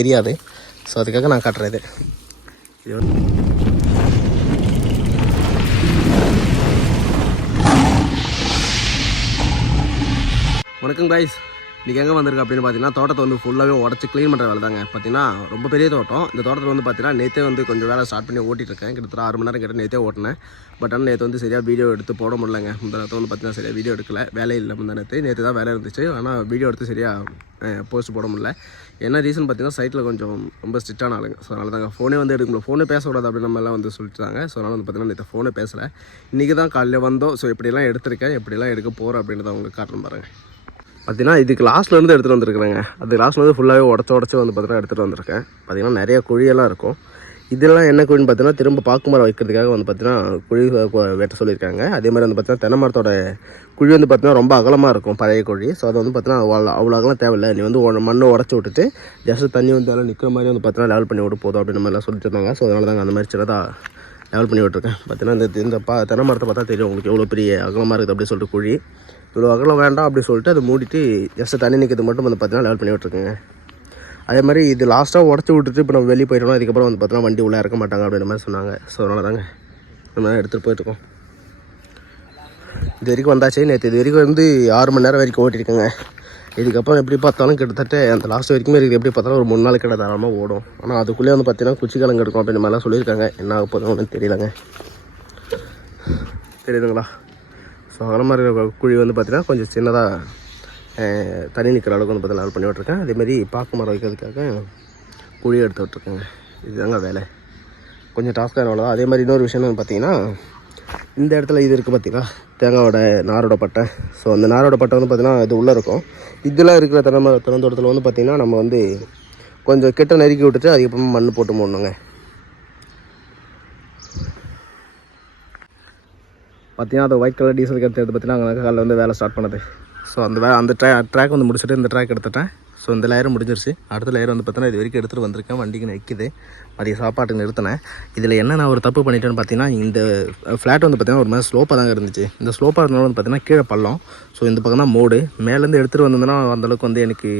தெரியாது. ஸோ அதுக்காக நான் காட்டுறேன் இது. வணக்கம் கைஸ், இன்றைக்கி எங்கே வந்திருக்கு அப்படின்னு பார்த்தீங்கன்னா தோட்டத்தை வந்து ஃபுல்லாகவே உடச்சி க்ளீன் பண்ணுற வேலை தாங்க. பார்த்தீங்கன்னா ரொம்ப பெரிய தோட்டம். இந்த தோட்டத்தில் வந்து பார்த்தீங்கன்னா நேற்றே வந்து கொஞ்சம் வேலை ஸ்டார்ட் பண்ணி ஓட்டிகிட்ருக்கேன். கிட்டத்தட்ட 6 மணி நேரம் கிட்ட நேற்றே ஓட்டினேன். பட் ஆனால் நேற்று வந்து சரியாக வீடியோ எடுத்து போட முடியலங்க. முந்தானத்தை வந்து பார்த்தீங்கன்னா சரியாக வீடியோ எடுக்கல, வேலை இல்லை. நேற்று தான் வேலை இருந்துச்சு, ஆனால் வீடியோ எடுத்து சரியாக போஸ்ட் போட முடியல. என்ன ரீசன் பார்த்தீங்கன்னா சைட்டில் கொஞ்சம் ரொம்ப ஸ்ட்ரிக்டான ஆளுங்க. ஸோ அதனால தாங்க ஃபோனே வந்து எடுக்க முடியல. ஃபோனே பேசக்கூடாது அப்படின்னு நம்மளாம் வந்து சொல்லிட்டாங்க. ஸோ அதனால் வந்து பார்த்தீங்கன்னா நேற்று ஃபோனே பேசலை. இன்றைக்கி தான் காலையில் வந்தோம். ஸோ எப்படிலாம் எடுத்திருக்கேன், எப்படிலாம் எடுக்க போகிறேன் அப்படின்றத அவங்களுக்கு காட்டணும் பாருங்கள். பார்த்தீங்கன்னா இதுக்கு லாஸ்ட்லேருந்து எடுத்துகிட்டு வந்துருக்குறேங்க. அது லாஸ்ட்லேருந்து ஃபுல்லாகவே உடச்சி வந்து பார்த்தீங்கன்னா எடுத்துகிட்டு வந்திருக்கேன். பார்த்திங்கன்னா நிறையா குழியெல்லாம் இருக்கும். இதெல்லாம் என்ன குழின்னு பார்த்தீங்கன்னா திரும்ப பாக்குமரம் வைக்கிறதுக்காக வந்து பார்த்தீங்கன்னா குழி வெட்ட சொல்லியிருக்காங்க. அதே மாதிரி வந்து பார்த்தீங்கன்னா தென்னை மரத்தோட குழி வந்து பார்த்தீங்கன்னா ரொம்ப அகலமாக இருக்கும், பழைய குழி. ஸோ அதை வந்து பார்த்தீங்கன்னா அவ்வளோ அகலம் தேவையில்லை, நீ வந்து மண்ணை உடச்சி விட்டுட்டு ஜஸ்ட்டு தண்ணி வந்து அதெல்லாம் நிற்கிற மாதிரி வந்து பார்த்தீங்கன்னா லெவல் பண்ணி விட்டு போதும் அப்படின்ற மாதிரிலாம் சொல்லிட்டு இருந்தாங்க. ஸோ அதனால தாங்க அந்த மாதிரி சின்னதாக லெவல் பண்ணி விட்டுருக்கேன். பார்த்தீங்கன்னா இந்த தென்னை மரத்தை பார்த்தா தெரியும் உங்களுக்கு எவ்வளோ பெரிய அகலமாக இருக்குது அப்படின்னு சொல்லிட்டு குழி. இவ்வளோ அகலம் வேண்டாம் அப்படின்னு சொல்லிட்டு அதை மூடிட்டு ஜஸ்ட்டு தண்ணி நிற்கிறது மட்டும் வந்து பார்த்தீங்கன்னா லெவல் பண்ணி விட்டுருக்குங்க. அதே மாதிரி இது லாஸ்ட்டாக உடச்சி விட்டுட்டு இப்போ நம்ம வெளியே போயிட்டோம்னா அதுக்கப்புறம் வந்து பார்த்தீங்கன்னா வண்டி உள்ளே இறக்க மாட்டாங்க அப்படின்ற மாதிரி சொன்னாங்க. ஸோ அதனால தாங்க நம்ம எடுத்துகிட்டு போயிட்டுருக்கோம். இது வரைக்கும் வந்தாச்சு. நேற்று இது வரைக்கும் வந்து 6 மணி நேரம் வரைக்கும் ஓட்டியிருக்கேங்க. இதுக்கப்புறம் எப்படி பார்த்தாலும் கிட்டத்தட்ட அந்த லாஸ்ட் வரைக்குமே இருக்குது. எப்படி பார்த்தாலும் ஒரு 3 நாள் கிட்ட தாராளமாக ஓடும். ஆனால் அதுக்குள்ளே வந்து பார்த்தீங்கன்னா குச்சிக்கிழங்கு எடுக்கும் அப்படின்ற மாதிரிலாம் சொல்லியிருக்காங்க. என்ன ஆக போதும் ஒன்றும் தெரியலங்க. தெரியுதுங்களா? ஸோ அகலமாக இருக்கிற குழி வந்து பார்த்தீங்கன்னா கொஞ்சம் சின்னதாக தண்ணி நிற்கிற அளவுக்கு வந்து பார்த்தீங்கன்னா லெவல் பண்ணி விட்ருக்கேன். அதேமாதிரி பாக்கு மரம் வைக்கிறதுக்காக குழி எடுத்து விட்ருக்கேங்க. இதுதாங்க வேலை, கொஞ்சம் டாஸ்க்காக அவ்வளோதான். அதே மாதிரி இன்னொரு விஷயம் வந்து பார்த்தீங்கன்னா இந்த இடத்துல இது இருக்குது பார்த்தீங்களா, தேங்காயோட நாரோட பட்டை. ஸோ அந்த நாரோட பட்டை வந்து பார்த்திங்கன்னா இது உள்ளே இருக்கும். இதெல்லாம் இருக்கிற திறந்தோட்டத்தில் வந்து பார்த்திங்கன்னா நம்ம வந்து கொஞ்சம் கிட்ட நறுக்கி விட்டுட்டு அதுக்கப்புறமா மண் போட்டு மூடணுங்க. பார்த்தீங்கன்னா அது ஒயிட் கலர் டீசல் எடுத்து பார்த்தீங்கன்னா அங்கே காலையில் வந்து வேலை ஸ்டார்ட் பண்ணது. ஸோ அந்த ட்ராக் வந்து முடிச்சுட்டு இந்த ட்ராக் எடுத்துட்டேன். ஸோ இந்த லேயரும் முடிஞ்சிருச்சு. அடுத்த லேயர் வந்து பார்த்தீங்கன்னா இது வரைக்கும் எடுத்துகிட்டு வந்திருக்கேன். வண்டிக்கு நிற்கிது, மதிய சாப்பாட்டுக்கு நிறுத்தினேன். இதில் என்ன நான் ஒரு தப்பு பண்ணிட்டேன்னு பார்த்தீங்கன்னா இந்த ஃப்ளாட் வந்து பார்த்தீங்கன்னா ஒரு மாதிரி ஸ்லோப்பாக தாங்க இருந்துச்சு. இந்த ஸ்லோப்பாக இருந்தாலும் வந்து பார்த்தீங்கன்னா கீழே பள்ளம். ஸோ இந்த பக்கம் தான் மோடு. மேலேருந்து எடுத்துகிட்டு வந்ததுன்னா அந்தளவுக்கு வந்து எனக்கு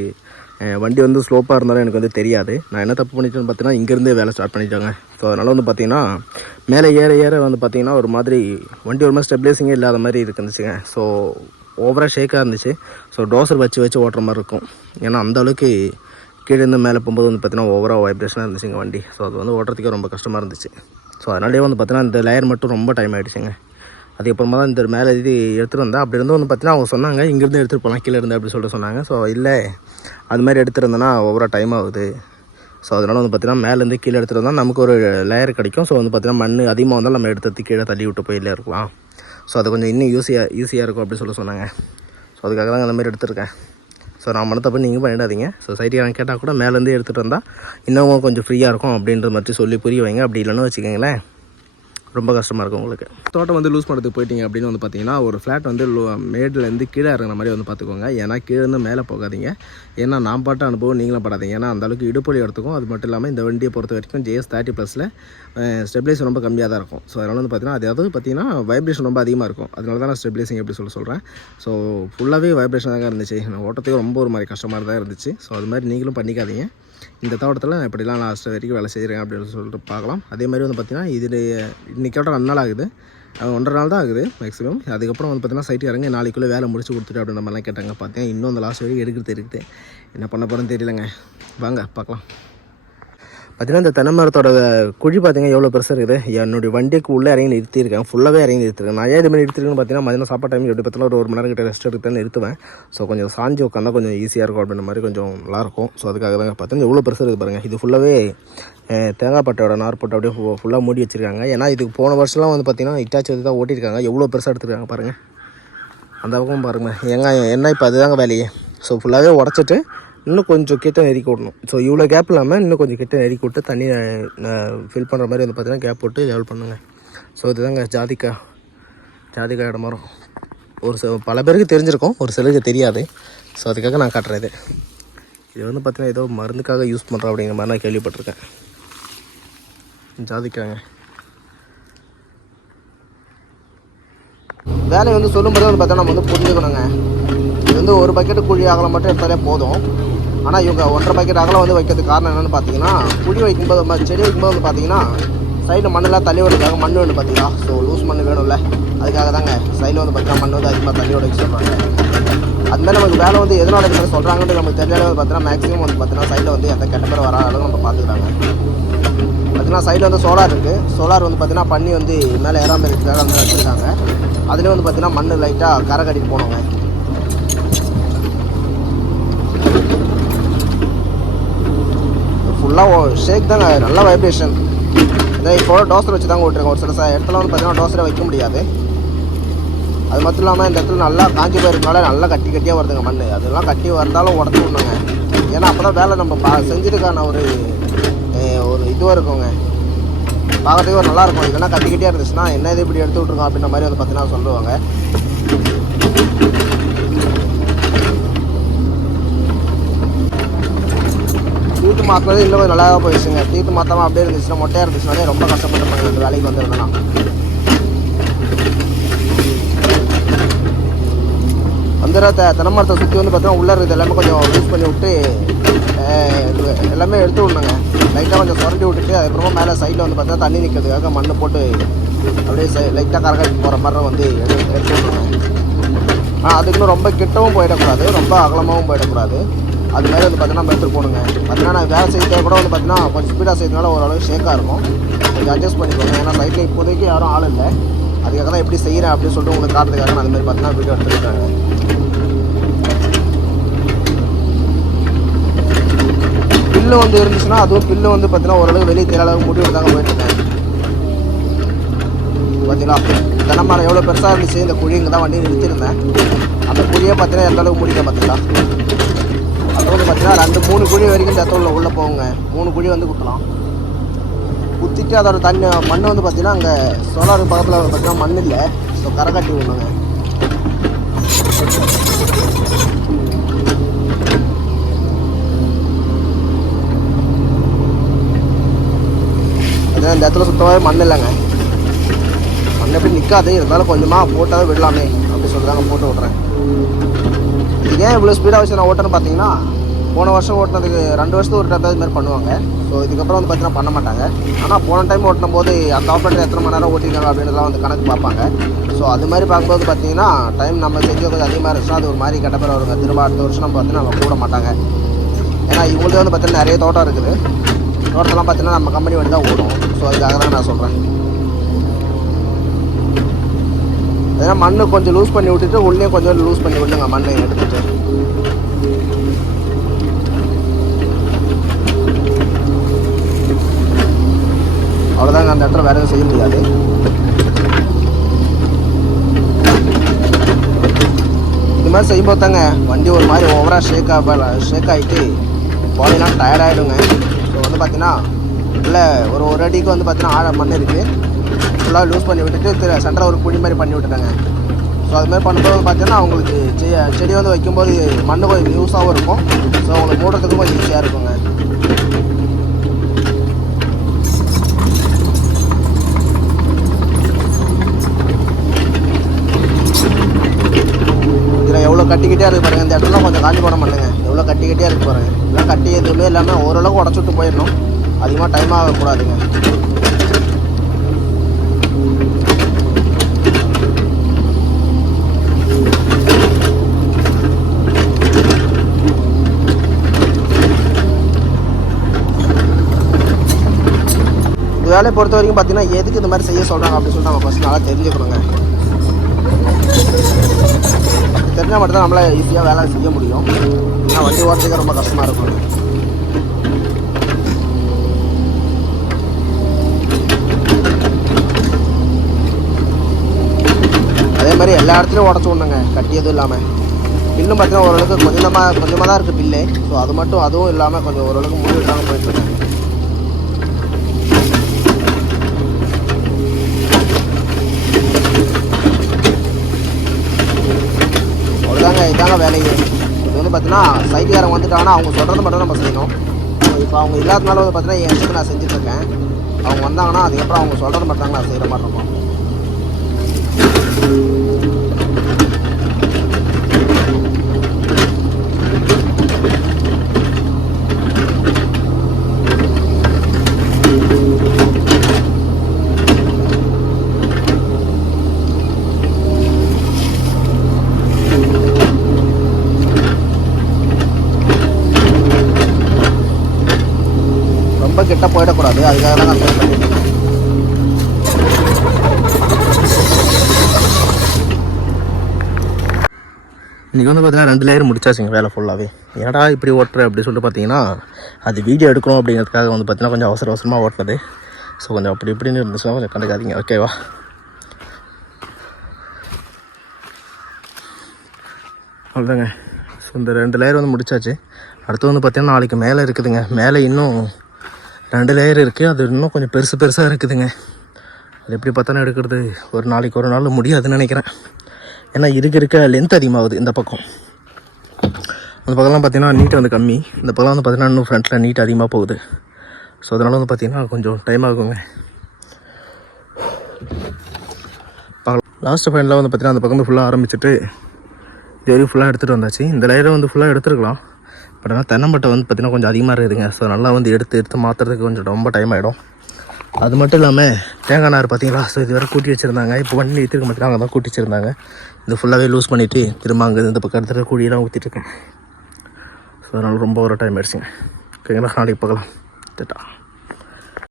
வண்டி வந்து ஸ்லோப்பாக இருந்தாலும் எனக்கு வந்து தெரியாது. நான் என்ன தப்பு பண்ணிட்டேன்னு பார்த்தீங்கன்னா இங்கேருந்தே வேலை ஸ்டார்ட் பண்ணிட்டாங்க. ஸோ அதனால் வந்து பார்த்திங்கன்னா மேலே ஏற வந்து பார்த்திங்கன்னா ஒரு மாதிரி வண்டி ஒரு மாதிரி ஸ்டெபிலைசிங்கே இல்லாத மாதிரி இருந்துச்சுங்க. ஸோ ஓவராக ஷேக்காக இருந்துச்சு. ஸோ டோசர் வச்சு ஓட்டுற மாதிரி இருக்கும். ஏன்னா அந்தளவுக்கு கீழேருந்து மேலே போகும்போது வந்து பார்த்திங்கன்னா ஓவராக வைப்ரேஷனாக இருந்துச்சுங்க வண்டி. ஸோ அது வந்து ஓட்டுறதுக்கே ரொம்ப கஷ்டமாக இருந்துச்சு. ஸோ அதனாலே வந்து பார்த்திங்கன்னா இந்த லேயர் மட்டும் ரொம்ப டைம் ஆகிடுச்சுங்க. அதுக்கப்புறமா தான் இந்த மேலே இது எடுத்துகிட்டு வந்தேன். அப்படி இருந்து வந்து பார்த்தீங்கன்னா அவங்க சொன்னாங்க இங்கேருந்து எடுத்துகிட்டு போகலாம் கீழே இருந்து அப்படி சொல்லிட்டு சொன்னாங்க. ஸோ இல்லை அது மாதிரி எடுத்துகிட்டு இருந்தேன்னா ஓவராக டைம் ஆகுது. ஸோ அதனால் வந்து பார்த்திங்கன்னா மேலேருந்து கீழே எடுத்துகிட்டு வந்தால் நமக்கு ஒரு லேயர் கிடைக்கும். ஸோ வந்து பார்த்திங்கன்னா மண் அதிகமாக வந்தால் நம்ம எடுத்து கீழே தள்ளி விட்டு போயிலே இருக்கலாம். ஸோ அது கொஞ்சம் இன்னும் ஈஸியாக இருக்கும் அப்படின்னு சொல்லி சொன்னாங்க. ஸோ அதுக்காக தான் அந்த மாதிரி எடுத்துருக்கேன். ஸோ நான் மன தப்பு நீங்கள் பண்ணிடாதீங்க. ஸோ சைட்டில் கேட்டால் கூட மேலேருந்து எடுத்துகிட்டு வந்தால் இன்னும் கொஞ்சம் ஃப்ரீயாக இருக்கும் அப்படின்றது மட்டும் சொல்லி புரிய வைங்க. அப்படி இல்லைன்னு வச்சுக்கோங்களேன் ரொம்ப கஷ்டமாக இருக்கும் உங்களுக்கு. தோட்டம் வந்து லூஸ் பண்ணுறதுக்கு போயிட்டீங்க அப்படின்னு வந்து பார்த்தீங்கன்னா ஒரு ஃப்ளாட் வந்து மேட்லேருந்து கீழே இறங்குற மாதிரி வந்து பார்த்துக்கோங்க. ஏன்னா கீழேருந்து மேலே போகாதீங்க. ஏன்னா நான் பாட்ட அனுபவம் நீங்களும் படாதீங்க. ஏன்னா அந்தளவுக்கு இடுப்பொலி எடுத்துக்கும். அது மட்டும் இல்லாமல் இந்த வண்டியை பொறுத்த வரைக்கும் JS 30+ல் ஸ்டெபிலைசர் ரொம்ப கம்மியாக தான் இருக்கும். ஸோ அதனால் வந்து பார்த்தீங்கன்னா அதாவது பார்த்தீங்கன்னா வைப்ரேஷன் ரொம்ப அதிகமாக இருக்கும். அதனால தான் நான் ஸ்டெபிலைசிங் எப்படி சொல்கிறேன். ஸோ ஃபுல்லாகவே வைப்ரேஷனாக தான் இருந்துச்சு. ஓட்டத்துக்கு ரொம்ப ஒரு மாதிரி கஷ்டமாக தான் இருந்துச்சு. ஸோ அது மாதிரி நீங்களும் பண்ணிக்காதீங்க. இந்த தோட்டத்தில் இப்படிலாம் லாஸ்ட் வரைக்கும் வேலை செய்கிறேன் அப்படின்னு சொல்லிட்டு பார்க்கலாம். அதே மாதிரி வந்து பார்த்திங்கன்னா இதில் இன்றைக்கோட 2 நாள் ஆகுது, 1.5 நாள் தான் ஆகுது மேக்ஸிமம். அதுக்கப்புறம் வந்து பார்த்திங்கன்னா சைட்டு இறங்கி நாளைக்குள்ளே வேலை முடிச்சு கொடுத்துட்டு அப்படின்ற மாதிரிலாம் கேட்டாங்க. பார்த்தேன் இன்னும் அந்த லாஸ்ட் வரைக்கும் இருக்குது. என்ன பண்ண போகிறேன்னு தெரியலங்க. வாங்க பார்க்கலாம். பார்த்திங்கன்னா இந்த தென்னை மரத்தோட குழி பார்த்திங்கன்னா எவ்வளோ பெருசாக இருக்குது. என்னுடைய வண்டிக்கு உள்ளே இறங்கி நிறுத்தியிருக்கேன், ஃபுல்லாகவே இறங்கி நிறுத்திருக்கேன். நான் ஏன் இது மாதிரி நிறுத்திருக்கேன்னு பார்த்தீங்கன்னா மதியம் சாப்பாடு டைம் எப்படி பார்த்தாலும் ஒரு 1 மணி நேரம் கிட்ட ரெஸ்ட் எடுத்து தான் நிறுத்துவேன். ஸோ கொஞ்சம் சாஞ்சி உட்காந்தா கொஞ்சம் ஈஸியாக இருக்கும் அப்படின்ற மாதிரி கொஞ்சம் நல்லாயிருக்கும். ஸோ அதுக்காக தாங்க பார்த்தீங்கன்னா எவ்வளோ பெருசாக இருக்குது பாருங்கள். இது ஃபுல்லாகவே தேங்காய் பட்டையோட நார் போட்டு அப்படியே ஃபுல்லாக மூடி வச்சுருக்காங்க. ஏன்னா இதுக்கு போன வருஷம்லாம் வந்து பார்த்திங்கன்னா இட்டாச்சி வந்து தான் ஓட்டியிருக்காங்க. எவ்வளோ பெருசாக எடுத்துருக்காங்க பாருங்கள். அந்த பக்கம் பாருங்கள் என்ன இப்போ அதுதாங்க வேலையே. ஸோ ஃபுல்லாகவே உடச்சிட்டு இன்னும் கொஞ்சம் கிட்ட நெருக்கி விடணும். ஸோ இவ்வளோ கேப் இல்லாமல் இன்னும் கொஞ்சம் கிட்ட நெருக்கி விட்டு தண்ணி ஃபில் பண்ணுற மாதிரி வந்து பார்த்திங்கன்னா கேப் போட்டு லெவல் பண்ணுங்க. ஸோ இதுதாங்க ஜாதிக்காய் இடமரம். பல பேருக்கு தெரிஞ்சிருக்கும், ஒரு சிலருக்கு தெரியாது. ஸோ அதுக்காக நான் காட்டுறேன். இது வந்து பார்த்திங்கன்னா ஏதோ மருந்துக்காக யூஸ் பண்ணுறோம் அப்படிங்கிற மாதிரி நான் கேள்விப்பட்டிருக்கேன். ஜாதிக்காங்க வேலையை வந்து சொல்லும்போது வந்து பார்த்தா நம்ம வந்து புரிஞ்சுக்கணுங்க. இது வந்து ஒரு பக்கெட்டு குழி அகலம் மட்டும் எடுத்தாலே போதும். ஆனால் இவங்க 1.5 பக்கெட் அகலம் வந்து வைக்கிறதுக்கு காரணம் என்னென்னு பார்த்தீங்கன்னா, குழி வைக்கும்போது செடி வைக்கும்போது வந்து பார்த்தீங்கன்னா சைடில் மண்ணெல்லாம் தள்ளி விடுறதுக்காக மண் வேணும் பார்த்தீங்களா. ஸோ லூஸ் மண் வேணும்ல, அதுக்காக தாங்க சைடில் வந்து பார்த்தீங்கன்னா மண் வந்து அதிகமாக தள்ளி விட சொல்கிறாங்க. அதுமாதிரி நமக்கு வேலை வந்து எதனால இது மாதிரி சொல்கிறாங்கன்னு நமக்கு தெரிஞ்சாலே வந்து பார்த்தீங்கன்னா மேக்ஸிமம் வந்து பார்த்தீங்கன்னா சைடில் வந்து எந்த கெட்ட பேர் வராத அளவுக்கு நம்ம பார்த்துக்கிறாங்க. பார்த்தீங்கன்னா சைடில் வந்து சோலார் இருக்குது. சோலார் வந்து பார்த்தீங்கன்னா பண்ணி வந்து மேலே ஏறாமல் இருக்கிறதுக்காக வந்து வச்சுருக்காங்க. அதுலேயும் வந்து பார்த்தீங்கன்னா மண் லைட்டாக கரை கட்டிட்டு போனோங்க. ஃபுல்லாக ஷேக் தாங்க, நல்லா வைப்ரேஷன். இதை இப்போ டோசர் வச்சு தாங்க ஓட்டுருங்க. ஒரு சில இடத்துல வந்து பார்த்தீங்கன்னா டோசரை வைக்க முடியாது. அது மட்டும் இல்லாமல் இந்த இடத்துல நல்லா காஞ்சி போயிருக்கனால நல்லா கட்டி கட்டியாக வருதுங்க மண். அதெல்லாம் கட்டி வந்தாலும் உடச்சி விடணுங்க. ஏன்னா அப்போ தான் வேலை நம்ம செஞ்சுட்டுக்கான ஒரு இதுவாக இருக்குங்க, பார்க்கறதுக்கு ஒரு நல்லாயிருக்கும். இதெல்லாம் கட்டி கட்டியாக இருந்துச்சுன்னா என்ன இது இப்படி எடுத்து விட்ருக்கோம் அப்படின்ற மாதிரி வந்து பார்த்தீங்கன்னா சொல்லுவாங்க. டீத்து மாற்றினது இன்னும் நல்லா தான் போயிடுச்சுங்க. டீத்து மாற்றாமல் அப்படியே இருந்துச்சுன்னா மொட்டையாக இருந்துச்சுனாலே ரொம்ப கஷ்டப்பட்டுருப்பாங்க இந்த வேலைக்கு வந்துருந்தேன்னா. வந்துடுற தென்னை மரத்தை சுற்றி வந்து பார்த்தீங்கன்னா உள்ளே இருக்குது எல்லாமே கொஞ்சம் யூஸ் பண்ணி விட்டு எல்லாமே எடுத்து விடணுங்க. லைட்டாக கொஞ்சம் சுரண்டி விட்டுட்டு அதுக்கப்புறமா மேலே சைடில் வந்து பார்த்தீங்கன்னா தண்ணி நிற்கிறதுக்காக மண் போட்டு அப்படியே லைட்டாக கரகாட்டி போகிற மாதிரி வந்து எடுத்து விடணுங்க. அதுக்குன்னு ரொம்ப கிட்டவும் போயிடக்கூடாது, ரொம்ப அகலமாகவும் போயிடக்கூடாது. அது மாதிரி வந்து பார்த்தீங்கன்னா நம்ம எடுத்துகிட்டு போகணுங்க. பார்த்தீங்கன்னா நான் வேலை செய்யறத கூட வந்து பார்த்தீங்கன்னா கொஞ்சம் ஸ்பீடாக செய்யறதுனால ஓரளவு ஷேக்காக இருக்கும். கொஞ்சம் அட்ஜஸ்ட் பண்ணிக்கோங்க. ஏன்னா சைட்டில் இப்போதைக்கு யாரும் ஆள் இல்லை. அதுக்காக தான் எப்படி செய்கிறேன் அப்படின்னு சொல்லிட்டு உங்களுக்கு காட்டுறதுக்காக நான் அதுமாதிரி பார்த்தீங்கன்னா வீடியோ எடுத்துருக்காங்க. பில்லு வந்து இருந்துச்சுன்னா அதுவும் பில்லு வந்து பார்த்தீங்கன்னா ஓரளவு வெளியே தெரிய அளவுக்கு முடி விட்டு தாங்க போயிட்டுருக்கேன். பார்த்தீங்களா தென்னை மரம் எவ்வளோ பெருசாக இருந்துச்சு. இந்த குழி இங்கே தான் வண்டி நிறுத்திருந்தேன். அந்த குழியை பார்த்தீங்கன்னா எந்த அளவுக்கு முடிக்க பார்த்தீங்களா. அது வந்து பார்த்தீங்கன்னா 2-3 குழி வரைக்கும் இந்த இடத்துல உள்ளே போகுங்க. 3 குழி வந்து குத்தலாம். குத்திட்டு அதோட தண்ணி மண் வந்து பார்த்தீங்கன்னா அங்கே சோலார் பக்கத்தில் பார்த்தீங்கன்னா மண் இல்லை. ஸோ கரை கட்டி விடணுங்க. இந்த இடத்துல சுத்தமாகவே மண் இல்லைங்க. மண் எப்படி நிற்காது, இருந்தாலும் கொஞ்சமாக போட்டால் விடலாமே அப்படி சொல்லி தாங்க போட்டு விட்றேன். இது ஏன் இவ்வளோ ஸ்பீடாக வச்சு நான் ஓட்டுறேன்னு பார்த்தீங்கன்னா, போன வருஷம் ஓட்டினதுக்கு 2 வருஷத்துக்கு ஒரு டைம் இது மாதிரி பண்ணுவாங்க. ஸோ இதுக்கப்புறம் வந்து பார்த்தீங்கன்னா பண்ண மாட்டாங்க. ஆனால் போன டைம் ஓட்டும் போது அந்த ஆப்ரேட்டர் எத்தனை மணி நேரம் ஓட்டிருக்காங்க அப்படின்றதெல்லாம் வந்து கணக்கு பார்ப்பாங்க. ஸோ அது மாதிரி பார்க்கும்போது பார்த்தீங்கன்னா டைம் நம்ம செஞ்சு கொஞ்சம் அதிகமாக இருந்துச்சுன்னா அது ஒரு மாதிரி கெட்ட பேர் வருங்க. திரும்ப அடுத்த வருஷம் நம்ம பார்த்தீங்கன்னா நம்ம கூட மாட்டாங்க. ஏன்னா இவங்களுக்கு வந்து பார்த்தீங்கன்னா நிறைய தோட்டம் இருக்குது. தோட்டத்தெல்லாம் பார்த்தீங்கன்னா நம்ம கம்பெனி வண்டி தான் ஓடும். ஸோ அதுக்காக தான் நான் சொல்கிறேன். ஏன்னா மண் கொஞ்சம் லூஸ் பண்ணி விட்டுட்டு உள்ளே கொஞ்சம் லூஸ் பண்ணி விட்டுங்க மண்ணை எடுத்துகிட்டு. அவ்வளோதாங்க, அந்த இடத்துல வேறு எதுவும் செய்ய முடியாது. இது மாதிரி செய்யும்போது தாங்க வண்டி ஒரு மாதிரி ஓவராக ஷேக் ஆகிட்டு பாடிலாம் டயர்ட் ஆகிடுங்க. ஸோ வந்து பார்த்தீங்கன்னா இல்லை ஒரு அடிக்கு வந்து பார்த்தீங்கன்னா ஆழ மண் இருக்குது. ஃபுல்லாக லூஸ் பண்ணி விட்டுட்டு சென்டராக ஒரு குழி மாதிரி பண்ணி விட்டுட்டாங்க. ஸோ அதுமாதிரி பண்ணும்போது பார்த்தீங்கன்னா அவங்களுக்கு செடி வந்து வைக்கும்போது மண் கொஞ்சம் யூஸாகவும் இருக்கும். ஸோ அவங்களுக்கு மூடுறதுக்கும் கொஞ்சம் ஈஸியாக இருக்குங்க. இதில் எவ்வளோ கட்டிக்கிட்டே இருக்குது பாருங்கள். இந்த இடத்துல கொஞ்சம் காஞ்சி போட மாட்டேங்க. எவ்வளோ கட்டிக்கிட்டே இருக்குது பாருங்கள். எல்லாம் கட்டி எதுவுமே இல்லாமல் ஓரளவுக்கு உடச்சி விட்டு போயிடணும். அதிகமாக டைம் ஆகக்கூடாதுங்க. இந்த வேலையை பொறுத்த வரைக்கும் பார்த்தீங்கன்னா எதுக்கு இந்த மாதிரி செய்ய சொல்கிறாங்க அப்படின்னு சொல்லிட்டு நம்ம ஃபஸ்ட் நல்லா தெரிஞ்சுக்கணுங்க. தெரிஞ்சால் மட்டும் தான் நம்மளால் ஈஸியாக வேலை செய்ய முடியும். ஏன்னா வண்டி ஓட்டுறதுக்கு ரொம்ப கஷ்டமாக இருக்கும். அதே மாதிரி எல்லா இடத்துலையும் உடச்சி விடணுங்க, கட்டி எதுவும் இல்லாமல். பில்லும் பார்த்தீங்கன்னா ஓரளவுக்கு கொஞ்சமாக தான் இருக்குது பில்லு. ஸோ அது மட்டும் அதுவும் இல்லாமல் கொஞ்சம் ஓரளவுக்கு மூடி விட்டாமல் போயிட்டுருக்கேன். இதாங்க வேலையே. இது வந்து பார்த்தீங்கன்னா சைட்டுக்காரங்க வந்துட்டாங்கன்னா அவங்க சொல்கிறது மட்டும் நம்ம செய்யணும். இப்போ அவங்க இல்லாதனால வந்து பார்த்தீங்கன்னா என் இடத்துக்கு நான் செஞ்சுட்ருக்கேன். அவங்க வந்தாங்கன்னா அதுக்கப்புறம் அவங்க சொல்கிறது மட்டும் நான் செய்கிற மாதிரி இருக்கும். வரக்கூடாது, அதுக்காக தான் நான் ட்ரை பண்ணிட்டு இருக்கேன். இன்றைக்கி வந்து பார்த்தீங்கன்னா 2 லேயர் முடிச்சாச்சுங்க வேலை ஃபுல்லாகவே. ஏடா இப்படி ஓட்டுற அப்படின்னு சொல்லிட்டு பார்த்தீங்கன்னா அது வீடியோ எடுக்கணும் அப்படிங்கிறதுக்காக வந்து பார்த்தீங்கன்னா கொஞ்சம் அவசரமாக ஓட்டுறது. ஸோ கொஞ்சம் அப்படி இப்படின்னு இருந்துச்சுன்னா கொஞ்சம் கண்டுக்காதீங்க, ஓகேவா? அவ்வளோதாங்க. ஸோ இந்த 2 லேயர் வந்து முடிச்சாச்சு. அடுத்து வந்து பார்த்தீங்கன்னா நாளைக்கு மேலே இருக்குதுங்க. மேலே இன்னும் 2 லேயர் இருக்குது. அது இன்னும் கொஞ்சம் பெருசாக இருக்குதுங்க. அது எப்படி பார்த்தாலும் எடுக்கிறது ஒரு நாளைக்கு ஒரு நாள் முடியாதுன்னு நினைக்கிறேன். ஏன்னா இருக்க லென்த் அதிகமாகுது. இந்த பக்கம் அந்த பக்கம்லாம் பார்த்தீங்கன்னா நீட் வந்து கம்மி, இந்த பக்கம் வந்து பார்த்தீங்கன்னா இன்னும் ஃப்ரண்ட்டில் நீட் அதிகமாக போகுது. ஸோ அதனால் வந்து பார்த்திங்கன்னா கொஞ்சம் டைம் ஆகுங்க. லாஸ்ட்டு ஃபைனலாக வந்து பார்த்திங்கன்னா அந்த பக்கம் வந்து ஃபுல்லாக ஆரம்பிச்சுட்டு இது வரைக்கும் ஃபுல்லாக எடுத்துகிட்டு வந்தாச்சு. இந்த லேயரை வந்து ஃபுல்லாக எடுத்துருக்கலாம். பட் ஆனால் தென்னம்பட்டை வந்து பார்த்திங்கன்னா கொஞ்சம் அதிகமாக இருக்குதுங்க. ஸோ நல்லா வந்து எடுத்து மாற்றுறதுக்கு கொஞ்சம் ரொம்ப டைம் ஆகிடும். அது மட்டும் இல்லாமல் தேங்காய் நார் பார்த்தீங்களா, ஸோ இது வரை கூட்டி வச்சுருந்தாங்க. இப்போ வண்டி எடுத்துருக்க மாட்டேங்க, அங்கே தான் கூட்டி வச்சுருந்தாங்க. இது ஃபுல்லாகவே லூஸ் பண்ணிவிட்டு திரும்ப அங்கே இந்த பக்கம் எடுத்துகிட்டு கூடியெல்லாம் ஊற்றிட்டுருக்கேன். ஸோ அதனால் ரொம்ப ஒரு டைம் ஆயிடுச்சுங்க. ஓகேங்களா, நாளைக்கு பார்க்கலாம். டட்டா.